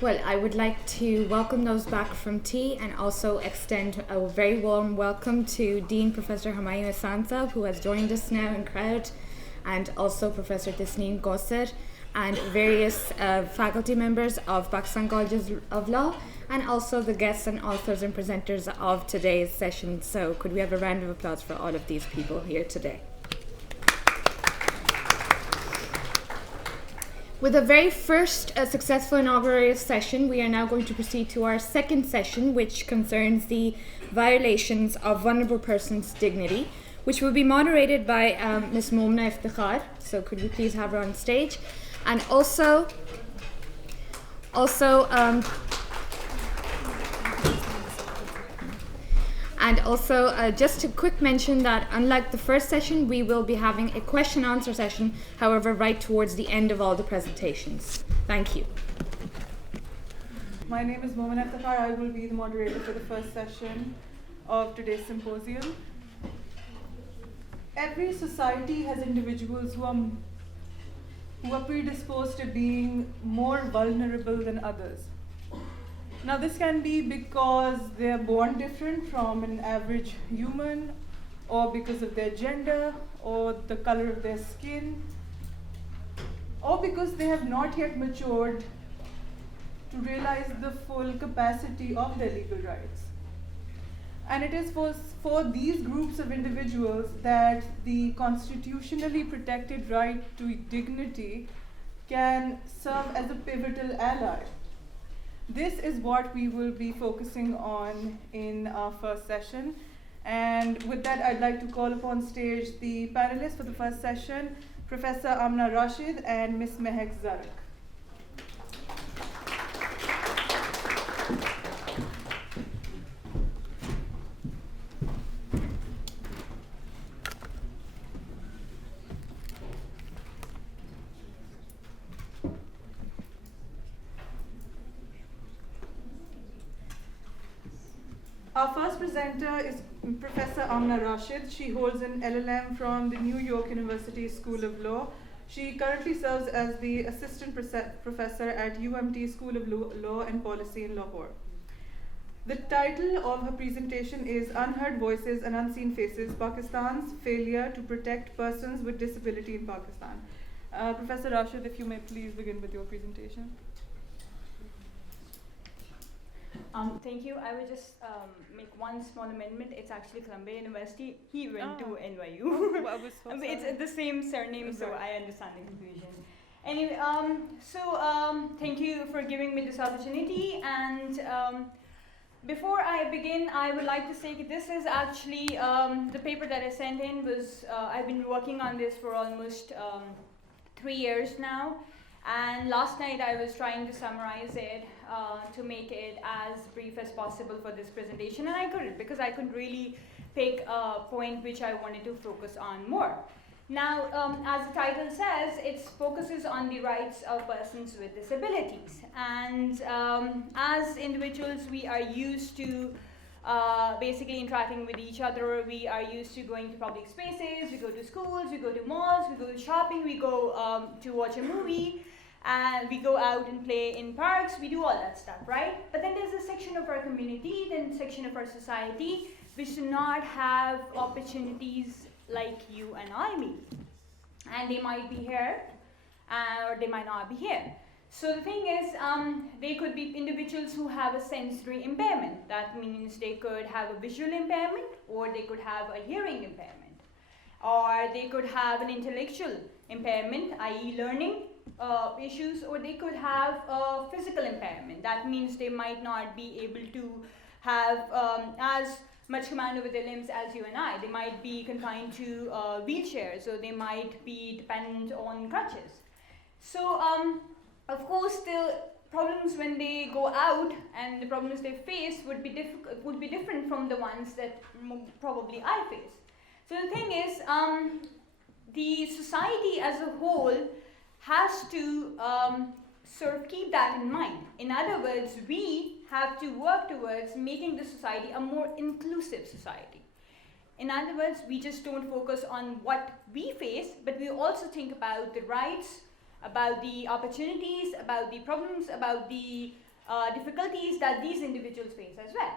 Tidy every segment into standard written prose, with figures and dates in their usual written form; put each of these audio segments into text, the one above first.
Well, I would like to welcome those back from tea and also extend a very warm welcome to Dean Professor Humayun Asansab, who has joined us now in crowd, and also Professor Tasneem Gosser, and various faculty members of Pakistan Colleges of Law, and also the guests and authors and presenters of today's session. So could we have a round of applause for all of these people here today? With the very first successful inaugural session, we are now going to proceed to our second session, which concerns the violations of vulnerable persons' dignity, which will be moderated by Ms. Momna Iftikhar. So could we please have her on stage? And also just a quick mention that unlike the first session, we will be having a question and answer session, however, right towards the end of all the presentations. Thank you. My name is Momna Iftikhar. I will be the moderator for the first session of today's symposium. Every society has individuals who are predisposed to being more vulnerable than others. Now, this can be because they're born different from an average human, or because of their gender, or the color of their skin, or because they have not yet matured to realize the full capacity of their legal rights. And it is for these groups of individuals that the constitutionally protected right to dignity can serve as a pivotal ally. This is what we will be focusing on in our first session. And with that, I'd like to call upon stage the panelists for the first session, Professor Amna Rashid and Ms. Mehek Zarak. Our first presenter is Professor Amna Rashid. She holds an LL.M. from the New York University School of Law. She currently serves as the assistant professor at UMT School of Law and Policy in Lahore. The title of her presentation is Unheard Voices and Unseen Faces, Pakistan's Failure to Protect Persons with Disability in Pakistan. Professor Rashid, if you may please begin with your presentation. Thank you. I will just make one small amendment. It's actually Columbia University. He went to NYU. I was so sorry. It's the same surname, so I understand the confusion. Anyway, thank you for giving me this opportunity. And before I begin, I would like to say that this is actually the paper that I sent in was, I've been working on this for almost 3 years now. And last night I was trying to summarize it to make it as brief as possible for this presentation, and I couldn't because I couldn't really pick a point which I wanted to focus on more. Now, as the title says, it focuses on the rights of persons with disabilities. And as individuals, we are used to basically interacting with each other. We are used to going to public spaces, we go to schools, we go to malls, we go to shopping, we go to watch a movie, and we go out and play in parks, we do all that stuff, right? But then there's a section of our community, then a section of our society, which do not have opportunities like you and I meet. And they might be here, or they might not be here. So the thing is, they could be individuals who have a sensory impairment. That means they could have a visual impairment, or they could have a hearing impairment. Or they could have an intellectual impairment, i.e. learning issues, or they could have a physical impairment. That means they might not be able to have as much command over their limbs as you and I. They might be confined to wheelchairs, or they might be dependent on crutches. So, of course, the problems when they go out and the problems they face would be different from the ones that probably I face. So the thing is, the society as a whole has to sort of keep that in mind. In other words, we have to work towards making the society a more inclusive society. In other words, we just don't focus on what we face, but we also think about the rights about the opportunities, about the problems, about the difficulties that these individuals face as well.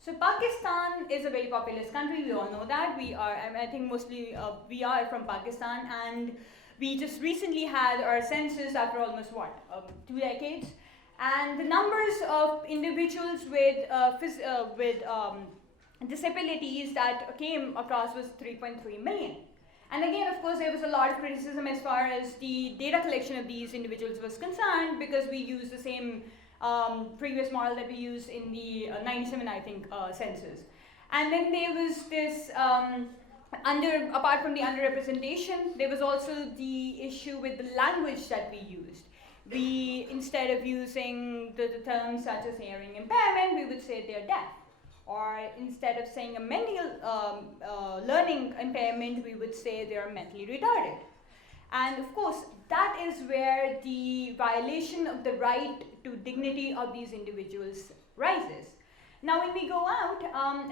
So Pakistan is a very populous country, we all know that. I think mostly we are from Pakistan, and we just recently had our census after almost 2 decades. And the numbers of individuals with disabilities that came across was 3.3 million. And again, of course, there was a lot of criticism as far as the data collection of these individuals was concerned, because we used the same previous model that we used in the 97, I think, census. And then there was this, apart from the underrepresentation, there was also the issue with the language that we used. We, instead of using the terms such as hearing impairment, we would say they're deaf. Or instead of saying a mental learning impairment, we would say they're mentally retarded. And of course, that is where the violation of the right to dignity of these individuals rises. Now, when we go out,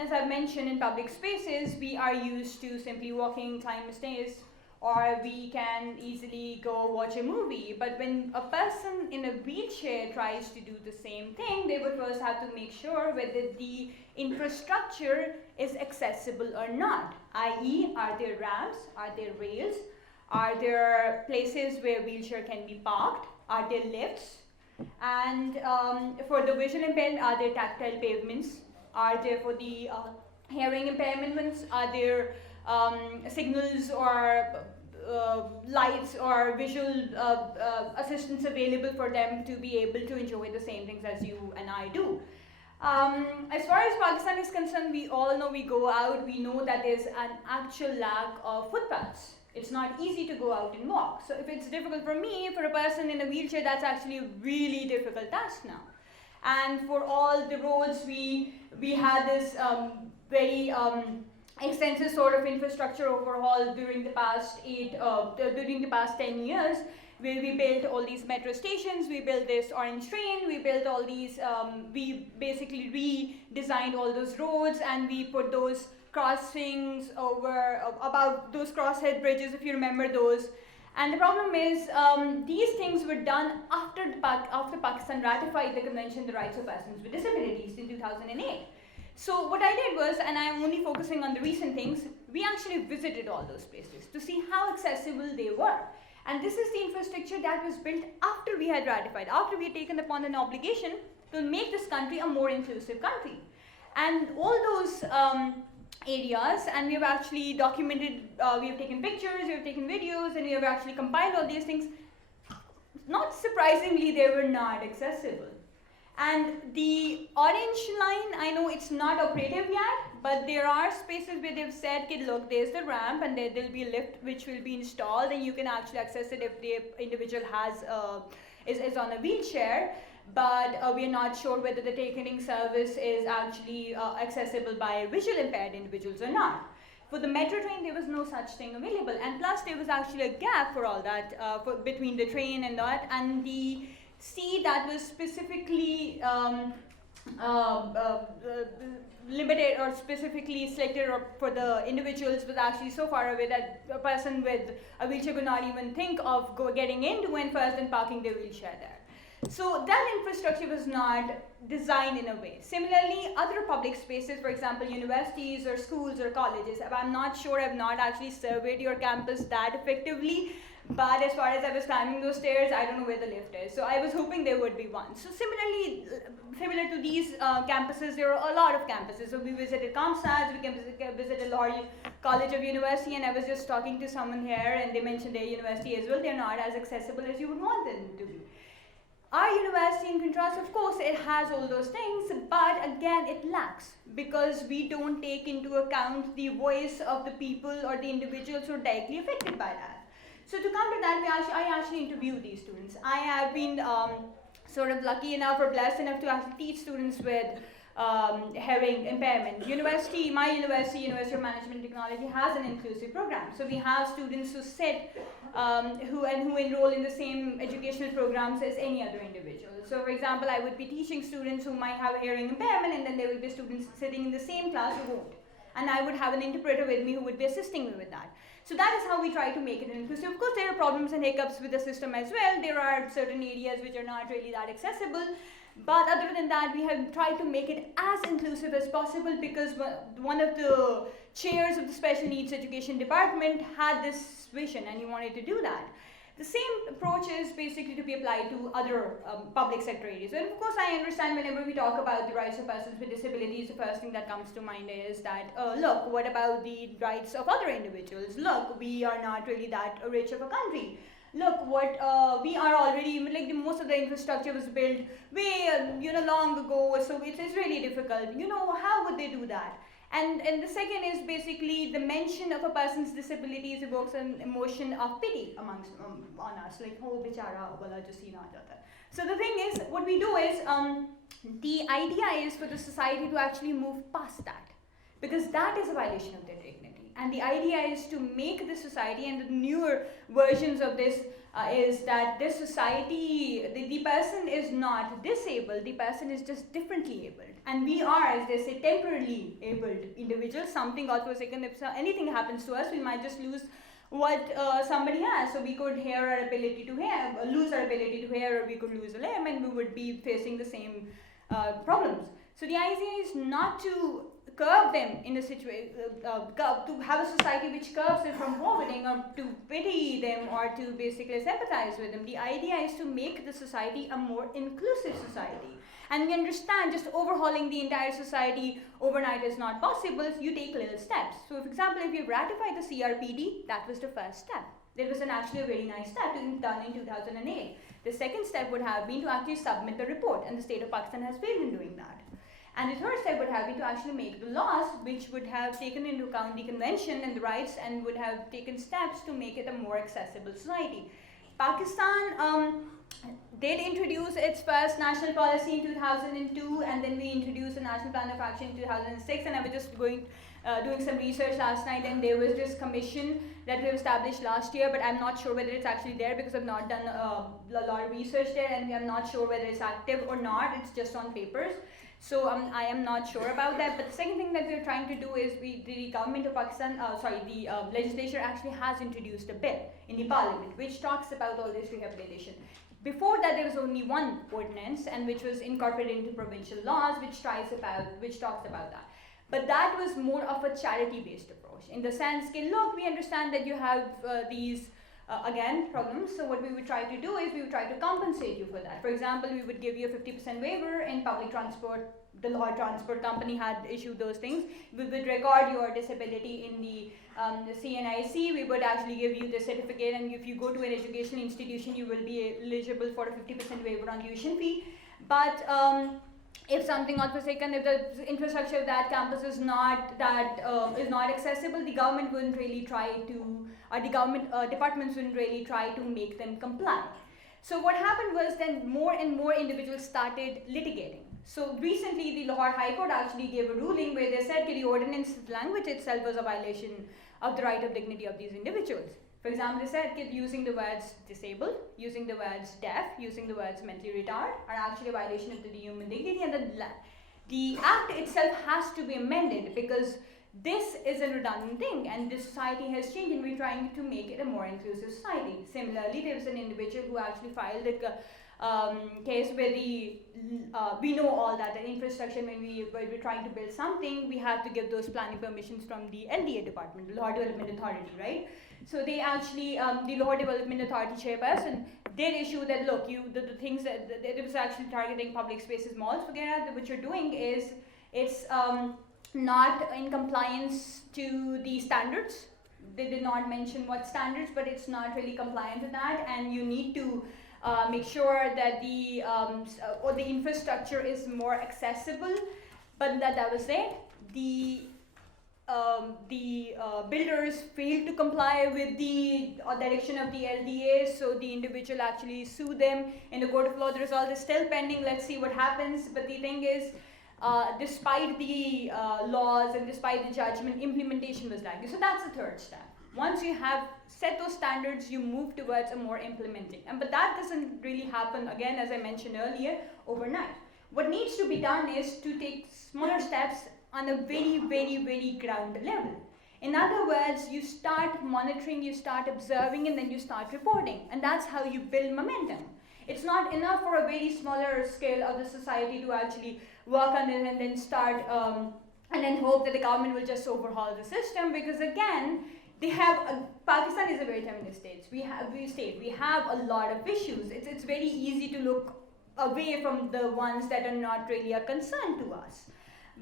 as I've mentioned, in public spaces, we are used to simply walking, climbing stairs, or we can easily go watch a movie. But when a person in a wheelchair tries to do the same thing, they would first have to make sure whether the infrastructure is accessible or not, i.e., are there ramps, are there rails, are there places where wheelchair can be parked, are there lifts, and for the visual impairment, are there tactile pavements, are there for the hearing impairment ones, are there signals or lights or visual assistance available for them to be able to enjoy the same things as you and I do. As far as Pakistan is concerned, we all know, we go out, we know that there's an actual lack of footpaths. It's not easy to go out and walk. So if it's difficult for me, for a person in a wheelchair, that's actually a really difficult task now. And for all the roads, we had this very extensive sort of infrastructure overhaul during the past 10 years, where we built all these metro stations, we built this orange train, we built all these, we basically redesigned all those roads, and we put those crossings over, about those crosshead bridges, if you remember those. And the problem is, these things were done after Pakistan ratified the Convention on the Rights of Persons with Disabilities in 2008. So what I did was, and I'm only focusing on the recent things, we actually visited all those places to see how accessible they were. And this is the infrastructure that was built after we had ratified, after we had taken upon an obligation to make this country a more inclusive country. And all those areas, and we have actually documented, we have taken pictures, we have taken videos, and we have actually compiled all these things. Not surprisingly, they were not accessible. And the orange line, I know it's not operative yet, but there are spaces where they've said, okay, look, there's the ramp, and there'll be a lift which will be installed, and you can actually access it if the individual is on a wheelchair. But we are not sure whether the ticketing service is actually accessible by visual impaired individuals or not. For the metro train, there was no such thing available, and plus there was actually a gap for all that, between the train and that, and the seat that was specifically limited or specifically selected for the individuals was actually so far away that a person with a wheelchair could not even think of getting into and first and parking their wheelchair there. So that infrastructure was not designed in a way. Similarly, other public spaces, for example, universities or schools or colleges, I'm not sure, I've not actually surveyed your campus that effectively, but as far as I was climbing those stairs, I don't know where the lift is. So I was hoping there would be one. So similarly, similar to these campuses, there are a lot of campuses. So we visited CompStats, we visited Laurel College of University, and I was just talking to someone here, and they mentioned their university as well. They're not as accessible as you would want them to be. Our university, in contrast, of course, it has all those things, but again, it lacks because we don't take into account the voice of the people or the individuals who are directly affected by that. So to counter that, I actually interviewed these students. I have been sort of lucky enough or blessed enough to actually teach students with hearing impairment. My university, University of Management and Technology, has an inclusive program. So we have students who sit, who enroll in the same educational programs as any other individual. So for example, I would be teaching students who might have a hearing impairment, and then there will be students sitting in the same class who won't. And I would have an interpreter with me who would be assisting me with that. So that is how we try to make it inclusive. Of course, there are problems and hiccups with the system as well. There are certain areas which are not really that accessible. But other than that, we have tried to make it as inclusive as possible, because one of the chairs of the Special Needs Education Department had this vision and he wanted to do that. The same approach is basically to be applied to other public sector areas. And of course, I understand whenever we talk about the rights of persons with disabilities, the first thing that comes to mind is that, look, what about the rights of other individuals? Look, we are not really that rich of a country. Look, what we are already, like most of the infrastructure was built way, long ago, so it's really difficult. How would they do that? And the second is basically the mention of a person's disabilities evokes an emotion of pity amongst on us, like, oh, bichara, wala jo see na jata. So the thing is, what we do is, the idea is for the society to actually move past that, because that is a violation of their dignity. And the idea is to make the society, and the newer versions of this is that this society, the person is not disabled, the person is just differently abled. And we are, as they say, temporarily abled individuals. Something, God forsaken, if anything happens to us, we might just lose what somebody has. So we could hear our ability to hear, lose our ability to hear, or we could lose a limb, and we would be facing the same problems. So the idea is not to curb them in a situation, to have a society which curbs them from forwarding, or to pity them, or to basically sympathize with them. The idea is to make the society a more inclusive society. And we understand just overhauling the entire society overnight is not possible, so you take little steps. So for example, if you've ratified the CRPD, that was the first step. That was actually a very nice step done in 2008. The second step would have been to actually submit the report, and the state of Pakistan has failed in doing that. And the third step would have been to actually make the laws which would have taken into account the convention and the rights, and would have taken steps to make it a more accessible society. Pakistan did introduce its first national policy in 2002, and then we introduced a national plan of action in 2006, and I was just doing some research last night, and there was this commission that we established last year, but I'm not sure whether it's actually there, because I've not done a lot of research there, and I'm not sure whether it's active or not. It's just on papers. So I am not sure about that. But the second thing that we're trying to do is, the government of Pakistan, the legislature actually has introduced a bill in the parliament which talks about all this rehabilitation. Before that, there was only one ordinance, and which was incorporated into provincial laws, which talks about that. But that was more of a charity-based approach, in the sense that, look, we understand that you have these problems. So what we would try to do is, we would try to compensate you for that. For example, we would give you a 50% waiver in public transport. The law transport company had issued those things. We would record your disability in the CNIC. We would actually give you the certificate, and if you go to an educational institution, you will be eligible for a 50% waiver on tuition fee. But if something not forsaken, if the infrastructure of that campus is not accessible, the government wouldn't really try to, or the government departments wouldn't really try to make them comply. So what happened was, then more and more individuals started litigating. So recently, the Lahore High Court actually gave a ruling where they said that the ordinance language itself was a violation of the right of dignity of these individuals. For example, they said that using the words disabled, using the words deaf, using the words mentally retarded are actually a violation of the human dignity, and the act itself has to be amended, because this is a redundant thing, and this society has changed, and we're trying to make it a more inclusive society. Similarly, there was an individual who actually filed a case where we know all that, the infrastructure, when we're trying to build something, we have to give those planning permissions from the LDA department, the Lahore Development Authority, right? So they actually, the Lahore Development Authority chairperson did issue that, look, the things that it was actually targeting public spaces, malls, what you're doing is, it's not in compliance to the standards. They did not mention what standards, but it's not really compliant with that, and you need to make sure that the infrastructure is more accessible. But that was it. The builders failed to comply with the direction of the LDA, so the individual actually sued them in the court of law. The result is still pending. Let's see what happens. But the thing is, despite the laws and despite the judgment, implementation was lagging. So that's the third step. Once you have set those standards, you move towards a more implementing. But that doesn't really happen, again, as I mentioned earlier, overnight. What needs to be done is to take smaller steps on a very, very, very ground level. In other words, you start monitoring, you start observing, and then you start reporting. And that's how you build momentum. It's not enough for a very smaller scale of the society to actually work on it and then start and then hope that the government will just overhaul the system, because again, Pakistan is a very feminist state. We have a lot of issues. It's very easy to look away from the ones that are not really a concern to us.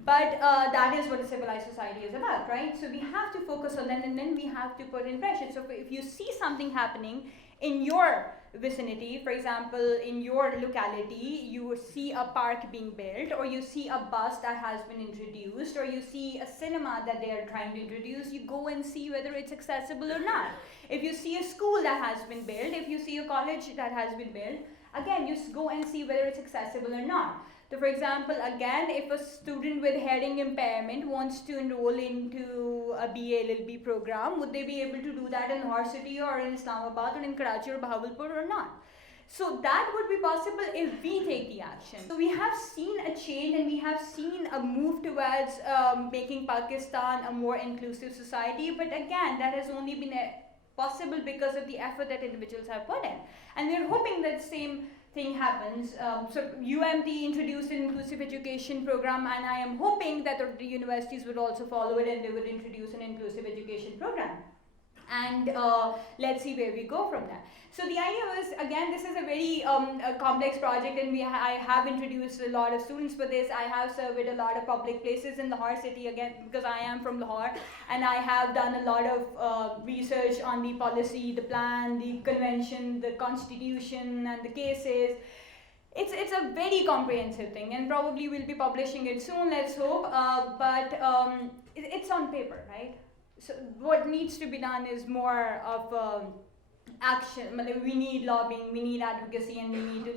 But that is what a civilized society is about, right? So we have to focus on that, and then we have to put in pressure. So if you see something happening in your vicinity, for example, in your locality, you see a park being built, or you see a bus that has been introduced, or you see a cinema that they are trying to introduce, you go and see whether it's accessible or not. If you see a school that has been built, if you see a college that has been built, again, you go and see whether it's accessible or not. So for example, again, if a student with hearing impairment wants to enroll into a BA LL.B program, would they be able to do that in Lahore City or in Islamabad or in Karachi or Bahawalpur or not? So that would be possible if we take the action. So we have seen a change, and we have seen a move towards making Pakistan a more inclusive society, but again, that has only been possible because of the effort that individuals have put in. And we're hoping that same thing happens. So UMT introduced an inclusive education program, and I am hoping that the universities would also follow it and they would introduce an inclusive education program. And let's see where we go from there. So the idea was, again, this is a very complex project, and I have introduced a lot of students for this. I have surveyed a lot of public places in Lahore City, again, because I am from Lahore, and I have done a lot of research on the policy, the plan, the convention, the constitution, and the cases. It's a very comprehensive thing, and probably we'll be publishing it soon, let's hope, but it's on paper, right? So what needs to be done is more of action. We need lobbying, we need advocacy, and we need to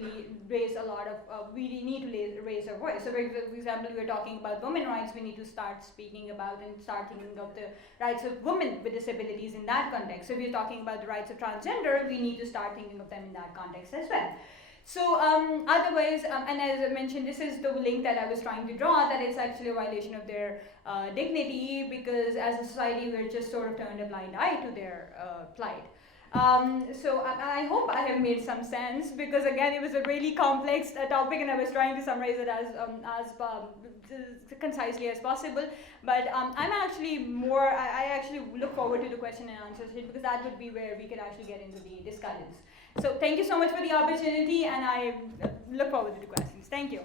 raise a lot of, we need to raise our voice. So for example, we're talking about women's rights, we need to start speaking about and start thinking of the rights of women with disabilities in that context. So if we're talking about the rights of transgender, we need to start thinking of them in that context as well. So otherwise, and as I mentioned, this is the link that I was trying to draw, that it's actually a violation of their dignity, because as a society we're just sort of turned a blind eye to their plight. So I hope I have made some sense, because again, it was a really complex topic, and I was trying to summarize it as concisely as possible. But I'm actually I actually look forward to the question and answer session, because that would be where we could actually get into the discussions. So thank you so much for the opportunity, and I look forward to the questions. Thank you.